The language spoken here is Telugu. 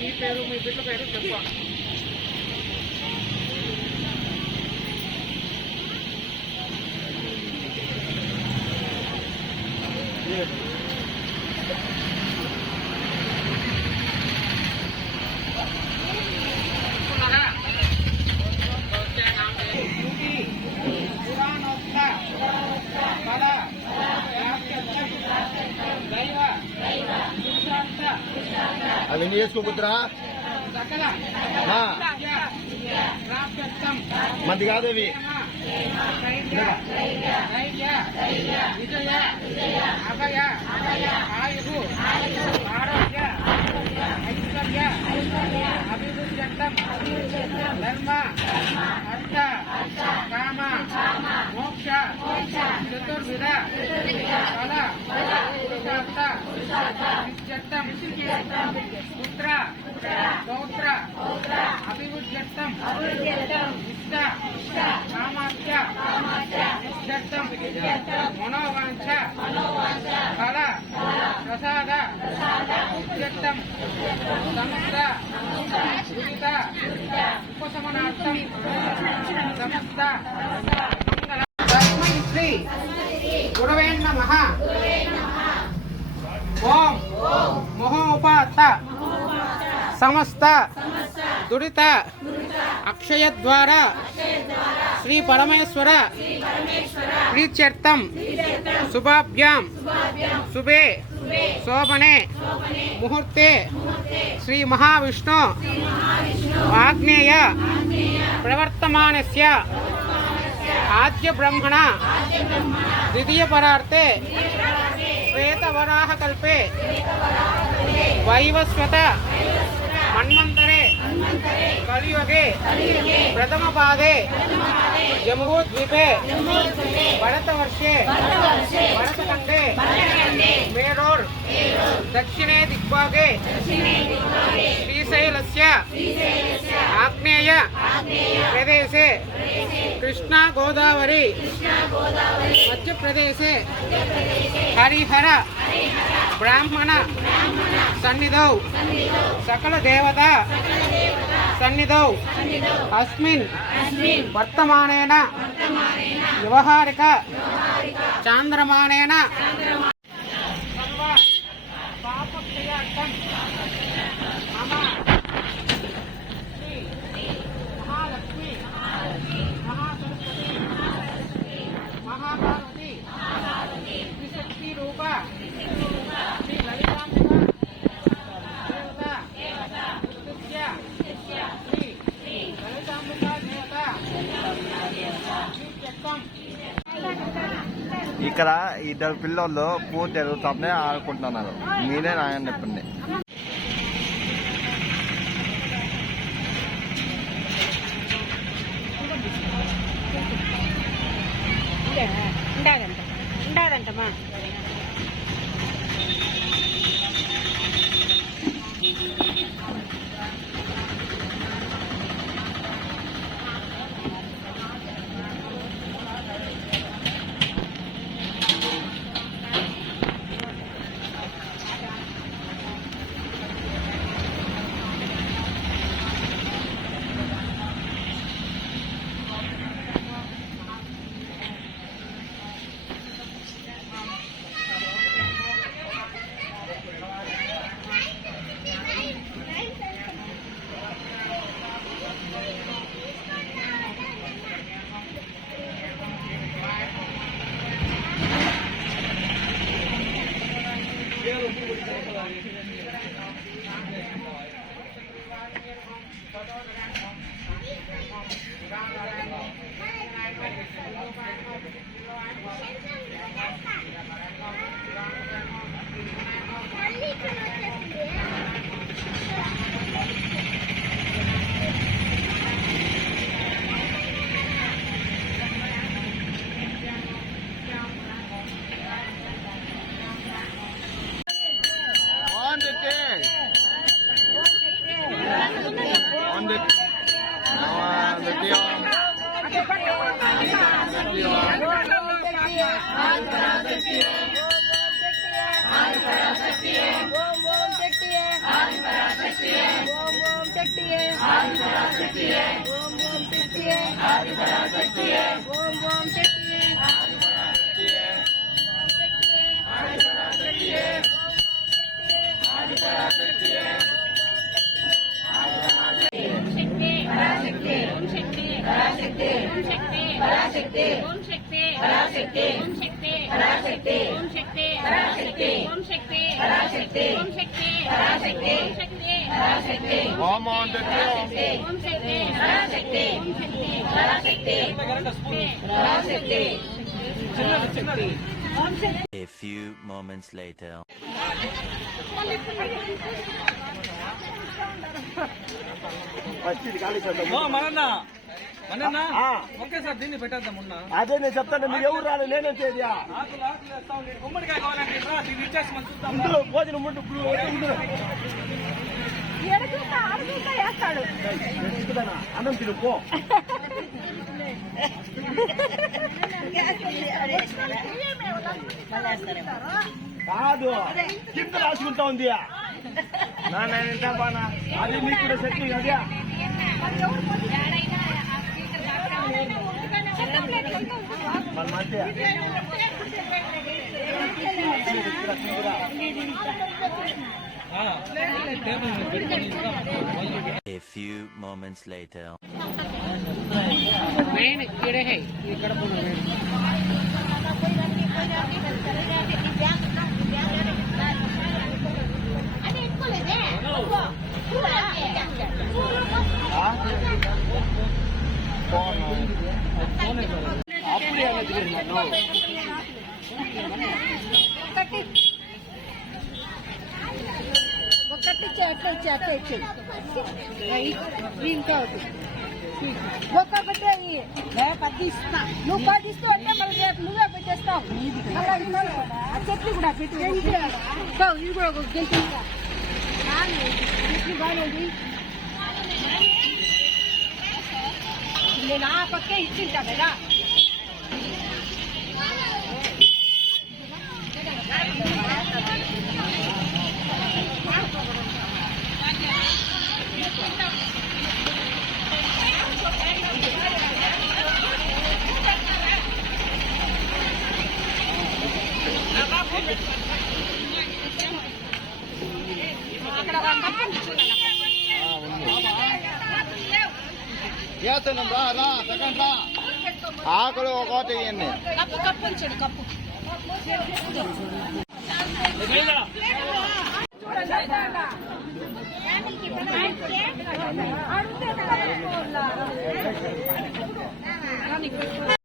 మీ పేరు మీ బిడ్డ పేరు చెప్ప. అవన్నీ చేసుకోకుతురా మంది కాదు అవి. అభయ ఆయు ఆరోగ్య ఐశ్వర్య అభివృద్ధ్యర్థం ధర్మ అర్థ కామ మోక్ష చతుర్విధ ఫల పురుషార్థ నిత్యర్థం పుత్ర పౌత్ర అభివృద్ధ్యర్థం ఇష్ట కామాఖ్య నిత్యర్థం మనోవాంఛ ఫల ప్రసాద నిత్యర్థం సమస్త దురిత ఉపశమనార్థం సమస్త మంగళ. తస్మై శ్రీ గురవే నమః. ఓం మహోపాత సమస్త దురిత అక్షయ ద్వారా శ్రీ పరమేశ్వర ప్రీత్యర్థం శుభాభ్యాం శుభే శోభనే ముహూర్తే శ్రీ మహావిష్ణు ఆగ్నేయ ప్రవర్తమానస్య ఆద్య బ్రహ్మణ ద్వితీయ పరార్తే శ్వేతవరాహ కల్పే వైవస్వత మన్వంతరే కలియుగే ప్రథమ పాదే జంబూద్వీపే భరతవర్షే భరతఖండే మేరోర్ దక్షిణే దిగ్భాగే శ్రీశైలస్య ఆగ్నేయ ప్రదేశే కృష్ణా గోదావరి మధ్యప్రదేశే హరిహర బ్రాహ్మణ సన్నిధౌ సకల దేవత సన్నిధౌ అస్మిన్ వర్తమానేన వ్యవహారిక చాంద్రమానేన పాపక్షయార్థం మమ శ్రీ మహాలక్ష్మి మహాసరస్వతి మహాపార్వతి త్రిశక్తి రూప శ్రీ లలితాంబిక దేవత శ్రీ లలితాంబిక దేవత ఇక్కడ ఇద్దరు పిల్లలు పూజ జరుగుతామని ఆడుకుంటున్నారు. మీరే నాయని చెప్పండి. ఉండదంటమ్మా. A few moments later. Okay sir దీన్ని పెట్టేద్దాం ఉన్న అదే నేను చెప్తాను, మీరు ఎవరు రాలే, నేనే చేద్యా గుమ్మడికాయ కావాలంటే దీన్ని ఇచ్చేసి మనం చూద్దాం. భోజనం ముందు అన్నం తిను పో. కాదు కింద రాసుకుంటా ఉంది బానా, అది మీకు కూడా సెట్ అదే. మన మధ్య A few moments later. Main ఇక్కడే ఇక్కడ అప్పుడే అనేది ఒకటి ఇచ్చే అట్లా ఇచ్చే ఇంకా ఒక్క పెట్టే పది ఇస్తా, నువ్వు 10 ఇస్తావు అంటే మళ్ళీ రేపు నువ్వే పెట్టేస్తావు. అలా ఆ చెట్లు కూడా పెట్టి ఇది కూడా ఒక గెలిచి చెట్లు బాగానేది. నేను ఆ పక్కే ఇచ్చింటా కదా. చేస్తున్నాం, రా రా సెకండ్ రా. ఆకులు ఒకటి ఇవ్వండి. కప్పు కప్పు ఉంచండి, కప్పు చూడండి.